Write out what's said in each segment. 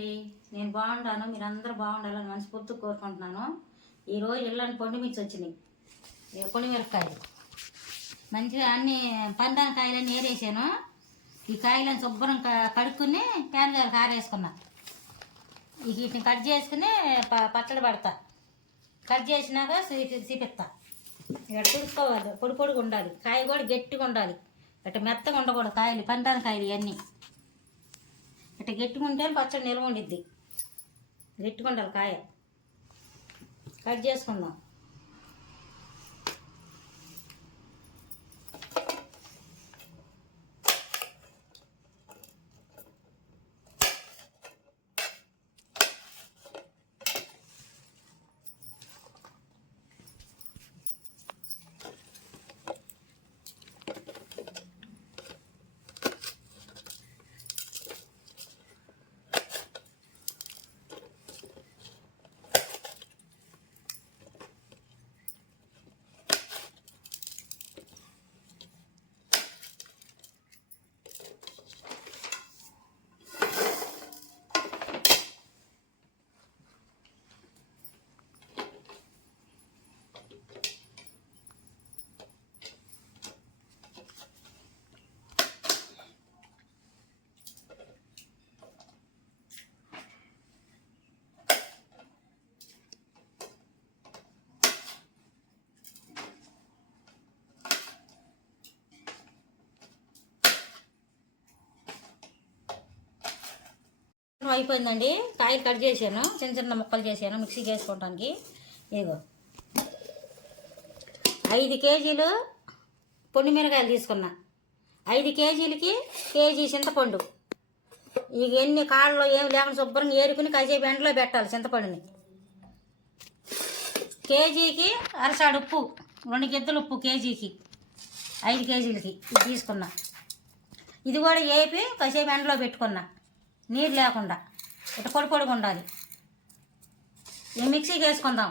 అండి. నేను బాగుంటాను, మీరందరూ బాగుండాలని మనస్ఫూర్తిగా కోరుకుంటున్నాను. ఈరోజు ఇళ్ళని పొండిమిర్చి వచ్చినాయి, పొండిమిరపకాయలు మంచిగా అన్ని పందాన కాయలన్నీ ఏరేసాను. ఈ కాయలను శుభ్రం కడుక్కుని ప్యాన్ గారు కారేసుకున్నా. వీటిని కట్ చేసుకుని పచ్చడి పడతా. కట్ చేసినాక చూపిస్తా. ఇక్కడ చూసుకోవాలి, పొడి పొడిగా ఉండాలి, కాయ కూడా గట్టిగా ఉండాలి. ఇట్లా మెత్తగా ఉండకూడదు కాయలు, పందాన కాయలు ఇవన్నీ. ఇట్లా గట్టిగా ఉంటే పచ్చడి నిల్వ ఉండిద్ది. గట్టిగా ఉండాలి కాయ. కట్ చేసుకుందాం. అయిపోయిందండి. కాయలు కట్ చేశాను, చిన్న చిన్న ముక్కలు చేశాను మిక్సీకి వేసుకోవడానికి. ఇగో 5 కేజీలు పొండి మిరకాయలు తీసుకున్నా. 5 కేజీలకి కేజీ చింతపండు. ఇక ఎన్ని కాళ్ళలో ఏమి లేకుండా శుభ్రంగా ఏరుకుని కాసేపు ఎండలో పెట్టాలి చింతపండుని. కేజీకి అరసాడు ఉప్పు, 2 గిద్దలు ఉప్పు కేజీకి. 5 కేజీలకి ఇది తీసుకున్నా. ఇది కూడా వేపి కాసేపు ఎండలో పెట్టుకున్నా, నీరు లేకుండా. ఇట్లా పొడి పొడిగా ఉండాలి. ఈ మిక్సీకి వేసుకుందాం.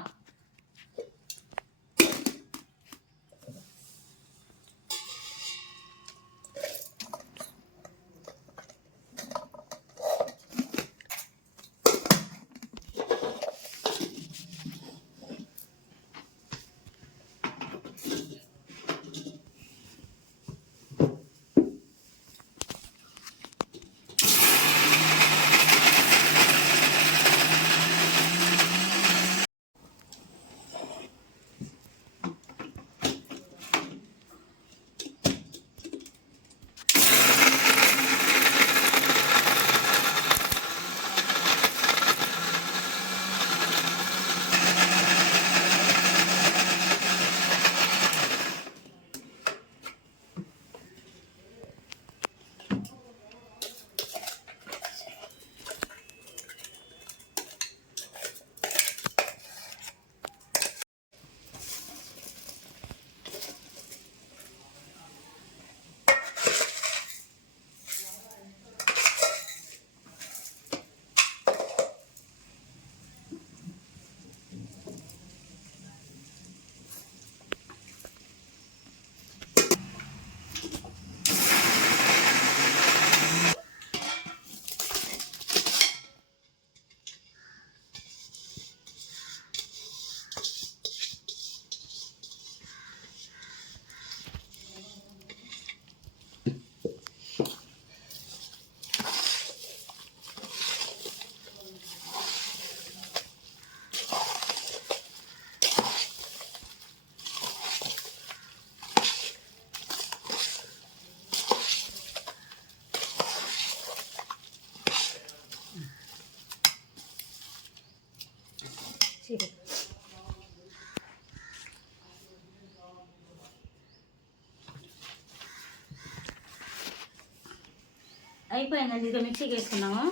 అయిపోయిందండి. ఇక మిక్సీకి వేసుకున్నాము.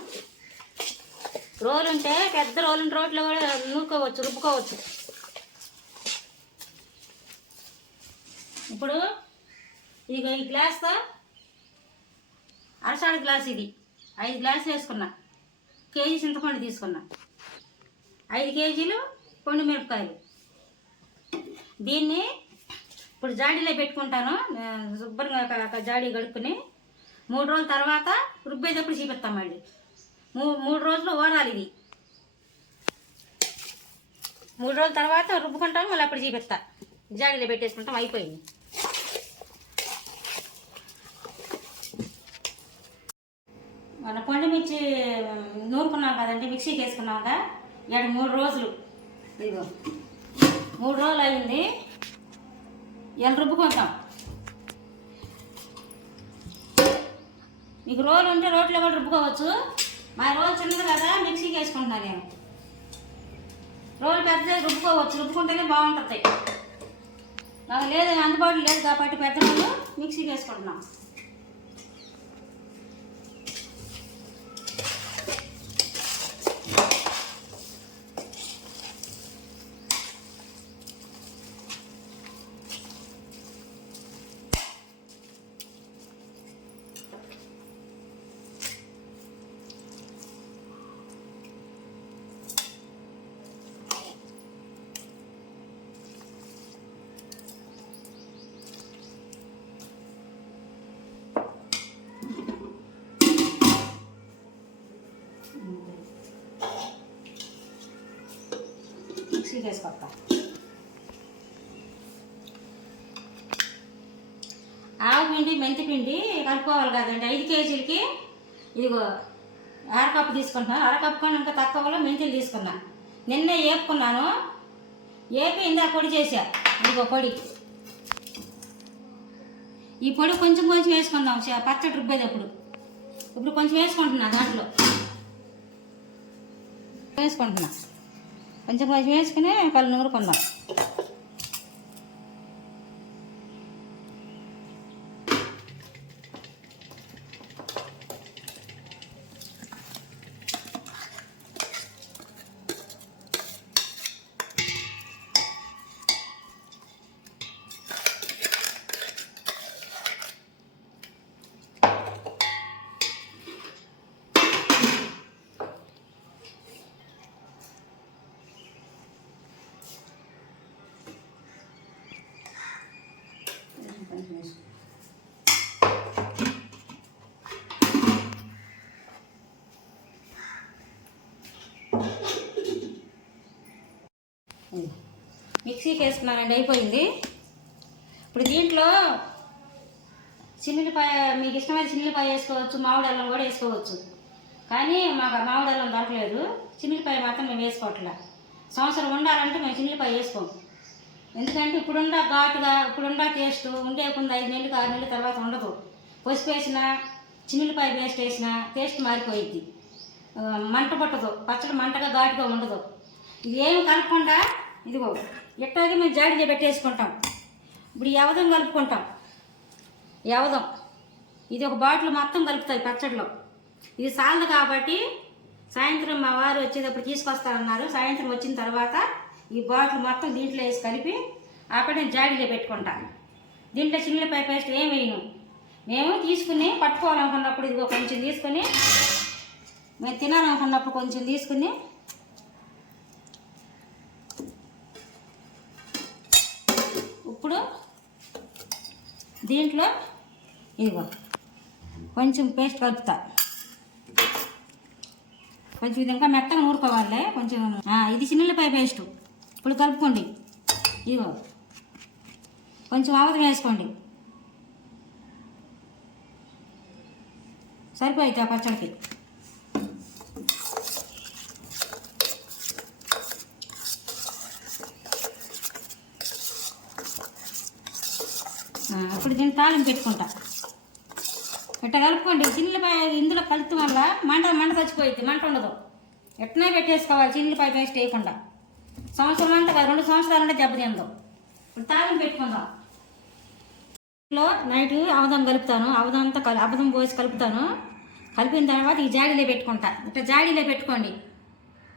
రోలు ఉంటే పెద్ద రోలు ఉంటే రోట్లో కూడా నూరుకోవచ్చు, రుబ్బుకోవచ్చు. ఇప్పుడు ఇక ఈ గ్లాస్తో అరసాడు గ్లాస్, ఇది 5 గ్లాసులు వేసుకున్నా. కేజీ చింతపండు తీసుకున్నా. 5 కేజీలు పొండి మిరపకాయలు. దీన్ని ఇప్పుడు జాడీలో పెట్టుకుంటాను. శుభ్రంగా జాడీ గడుపుని 3 రోజుల తర్వాత రుబ్బేటప్పుడు చూపిస్తాం. మళ్ళీ మూడు రోజులు ఓరాలి ఇది. 3 రోజుల తర్వాత రుబ్బుకుంటాం, మళ్ళీ అప్పుడు చూపిస్తా. జాడీలో పెట్టేసుకుంటాం, అయిపోయింది. మన పండు మిర్చి నూరుకున్నాం కదండి, మిక్సీకి వేసుకున్నాక 3 రోజులు, ఇదిగో 3 రోజులు అయింది. ఇలా రుబ్బుకుంటాం. మీకు రోలు ఉంటే రోట్లో కూడా రుబ్బుకోవచ్చు. మా రోలు చిన్నది కదా, మిక్సీకి వేసుకుంటున్నాను నేను. రోలు పెద్దది రుబ్బుకోవచ్చు, రుబ్బుకుంటేనే బాగుంటుంది. నాకు లేదు, అందుబాటులో లేదు కాబట్టి పెద్ద రోలు మిక్సీకి వేసుకుంటున్నాం. మిక్సీకి వేసుకోక ఆవు పిండి మెంతి పిండి కలుపుకోవాలి కదండి. 5 కేజీలకి ఇదిగో అరకప్పు తీసుకుంటున్నాను. అరకప్పు కానీ ఇంకా తక్కువలో మెంతులు తీసుకున్నా. నిన్నే వేపుకున్నాను, వేపి ఇందాక పొడి చేసా. ఇదిగో పొడి. ఈ పొడి కొంచెం కొంచెం వేసుకుందాం పచ్చడి రుబ్బేటప్పుడు. ఇప్పుడు కొంచెం వేసుకుంటున్నా, దాంట్లో వేసుకుంటున్నా. కొంచెం కొంచెం వేసుకుని కళ్ళు నూరుకుందాం. మిక్సీకి వేసుకున్నానండి, అయిపోయింది. ఇప్పుడు దీంట్లో చిన్నిపాయ, మీకు ఇష్టమైన చిన్నిపాయ వేసుకోవచ్చు, మామిడి అల్లం కూడా వేసుకోవచ్చు. కానీ మాకు మామిడి అల్లం దొరకలేదు, చిన్నిపాయ మాత్రం మేము వేసుకోవట్లే. సంవత్సరం ఉండాలంటే మేము చిన్నిపాయ వేసుకోము. ఎందుకంటే ఇప్పుడున్న ఘాటుగా, ఇప్పుడున్న టేస్ట్ ఉండేకుండా 5 నెలలు 6 నెలల తర్వాత ఉండదు. పసుపు వేసినా, చిన్నిపాయ పేస్ట్ వేసినా టేస్ట్ మారిపోయిద్ది, మంట పట్టదు, పచ్చడి మంటగా ఘాటుగా ఉండదు. ఇది ఏమి కలపకుండా ఇదిగో ఎట్టాగే మేము జాడీలో పెట్టేసుకుంటాం. ఇప్పుడు యవదం కలుపుకుంటాం. యవదం ఇది ఒక బాటిల్ మొత్తం కలుపుతాయి పచ్చడిలో. ఇది సాలదు కాబట్టి సాయంత్రం మా వారు వచ్చేటప్పుడు తీసుకొస్తారన్నారు. సాయంత్రం వచ్చిన తర్వాత ఈ బాటిల్ మొత్తం దీంట్లో వేసి కలిపి అక్కడ నేను జాడీలో పెట్టుకుంటాను. దీంట్లో చిన్నిపాయ పేస్ట్ ఏం వేయను. మేము తీసుకుని పట్టుకోవాలనుకున్నప్పుడు ఇదిగో కొంచెం తీసుకుని, మేము తినాలనుకున్నప్పుడు కొంచెం తీసుకుని ఇప్పుడు దీంట్లో ఇదిగో కొంచెం పేస్ట్ కలుపుతా. కొంచెం ఇది ఇంకా మెత్తగా నూరుకోవాలి కొంచెం. ఇది చిన్నిపాయ పేస్టు ఇప్పుడు కలుపుకోండి. ఇదిగో కొంచెం ఆవదం వేసుకోండి, సరిపోయిద్ది ఆ పచ్చడికి. ఇప్పుడు దీన్ని తాళం పెట్టుకుంటా. ఇట్లా కలుపుకోండి. చిన్నిపాయ ఇందులో కలుపుతాం వల్ల మంట చచ్చిపోయిద్ది, మంట ఉండదు. ఎట్నే పెట్టేసుకోవాలి చిన్నిపాయ పేస్ట్ వేయకుండా. సంవత్సరం అంతా కాదు, 2 సంవత్సరాలంటే దెబ్బతిందో. ఇప్పుడు తాళం పెట్టుకుందాం. ఇంట్లో నైట్ ఆవదం కలుపుతాను, అబదం పోసి కలుపుతాను. కలిపిన తర్వాత ఈ జాడీలో పెట్టుకుంటా. ఇట్లా జాడీలో పెట్టుకోండి.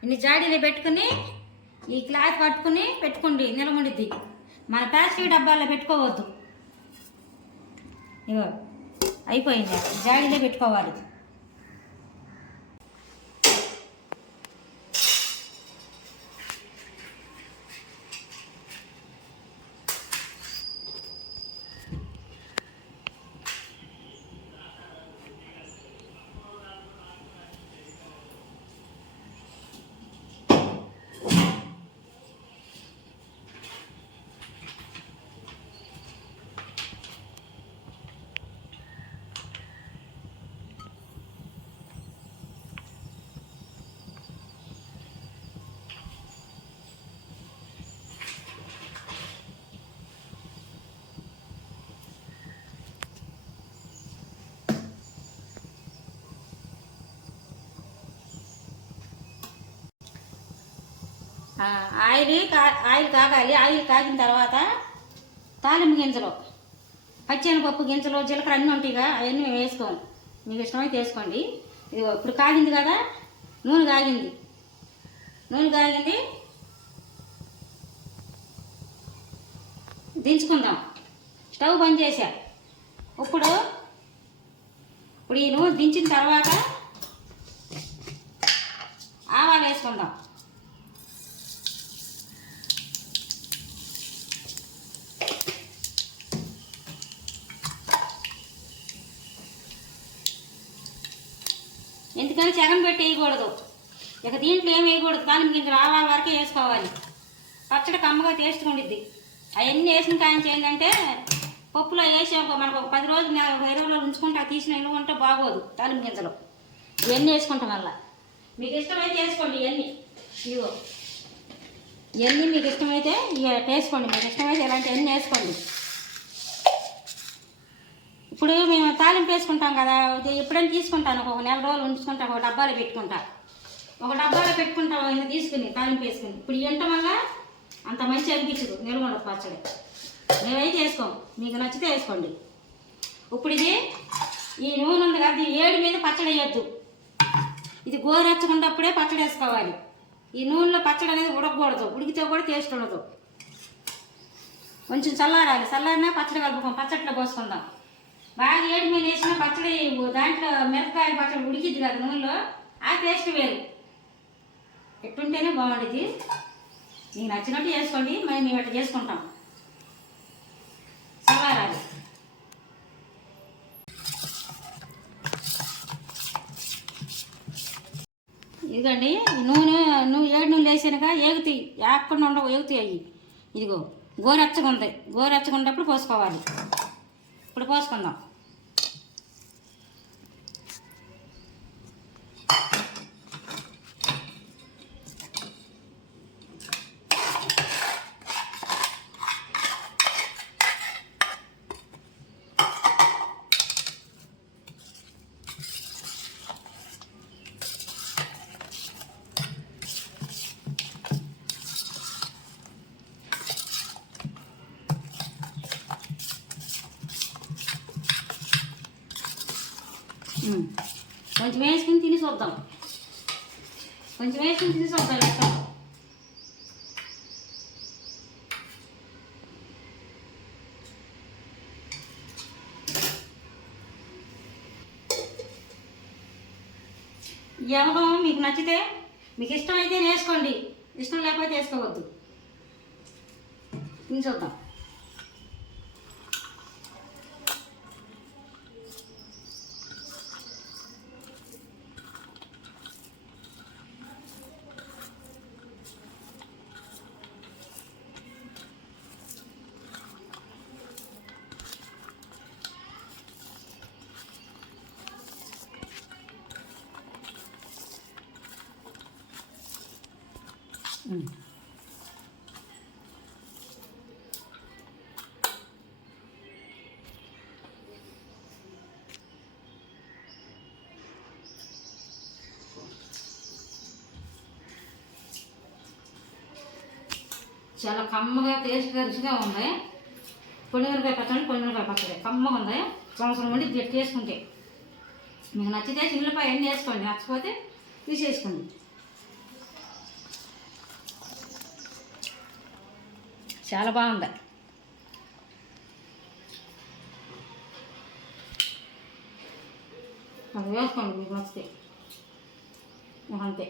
ఇన్ని జాడీలో పెట్టుకుని ఈ క్లాత్ పట్టుకుని పెట్టుకోండి, నిలబడిద్ది. మన ప్లాస్టిక్ డబ్బాల్లో పెట్టుకోవద్దు. ఇగో అయిపోయింది, జాడీలో పెట్టుకోవాలి. ఆ, ఆయిల్ కాగాలి. ఆయిల్ కాగిన తర్వాత తాలింపు గింజలు, పచ్చెనపప్పు గింజలు, జీలకర్ర అన్నీ ఉంటాయిగా, అవన్నీ వేసుకోండి. మీకు ఇష్టమైతే వేసుకోండి. ఇది ఇప్పుడు కాగింది కదా, నూనె కాగింది. దించుకుందాం. స్టవ్ బంద్ చేసా. ఇప్పుడు ఈ నూనె దించిన తర్వాత ఆవాలు వేసుకుందాం. ఎందుకని చెగన్ పెట్టి వేయకూడదు. ఇక దీంట్లో ఏం వేయకూడదు. తాలింపు గింజలు ఆవాల వరకే వేసుకోవాలి. పచ్చడి కమ్మగా టేస్ట్ ఉండిద్ది. అవన్నీ వేసిన కాయించి ఏంటంటే పప్పులో వేసి మనకు ఒక 10 రోజులు 20 రోజులు ఉంచుకుంటే తీసిన ఎన్నుకుంటే బాగోదు. తాలింపు గింజలు ఇవన్నీ వేసుకుంటాం వల్ల. మీకు ఇష్టమైతే వేసుకోండి. ఇవన్నీ మీకు ఇష్టమైతే ఇక వేసుకోండి. మీకు ఇష్టమైతే ఇలాంటివన్నీ వేసుకోండి. ఇప్పుడు మేము తాలింపు వేసుకుంటాం కదా, ఎప్పుడైనా తీసుకుంటాను. ఒక 1 నెల రోజులు ఉంచుకుంటాం. ఒక డబ్బాలో పెట్టుకుంటాం. తీసుకుని తాలింపు వేసుకుని. ఇప్పుడు ఇవ్వటం వల్ల అంత మంచి అనిపించదు. నిల్వ ఉండదు పచ్చడి. మేమైతే వేసుకోము. మీకు నచ్చితే వేసుకోండి. ఇప్పుడు ఈ నూనె ఉంది కదా, ఏడు మీద పచ్చడి వేయద్దు. ఇది గోరెచ్చకున్నప్పుడే పచ్చడి వేసుకోవాలి. ఈ నూనెలో పచ్చడి అనేది ఉడకకూడదు. ఉడికితే కూడా టేస్ట్ ఉండదు. కొంచెం చల్లారాలి. చల్లారినా పచ్చడి కలుపుకోం. పచ్చడిలో పోసుకుందాం. బాగా ఏడు మీద వేసిన పచ్చడి, దాంట్లో మిరపకాయల పచ్చడి ఉడికిద్ది కదా నూనెలో, ఆ టేస్ట్ వేరు. ఎట్టుంటేనే బాగుంటుంది. మీకు నచ్చినట్టు చేసుకోండి. మేము ఇట్లా చేసుకుంటాం. చల్లారాలి. ఇదిగండి ఏడు నూనె వేసానుగా, ఏగుతాయి. ఏగకుండా ఉండవు, ఏగుతాయి అవి. ఇదిగో గోరెచ్చగుండప్పుడు పోసుకోవాలి. ఇప్పుడు పోసుకుందాం. కొంచెం వేసుకుని తిని చూద్దాం. లెక్క ఎవరో మీకు నచ్చితే, మీకు ఇష్టమైతే వేసుకోండి. ఇష్టం లేకపోతే వేసుకోవద్దు. తిని చూద్దాం. చాలా కమ్మగా టేస్ట్గా రుచిగా ఉంది. పొడిమిరకాయ పచ్చడి కమ్మగా ఉంది. సంవత్సరం ఉండి గట్టి వేసుకుంటే. మీకు నచ్చితే చిన్నపాయ అన్నీ వేసుకోండి. నచ్చకపోతే తీసేసుకోండి. చాలా బాగుంది. అది వేసుకోండి మీకు నచ్చితే. అంతే.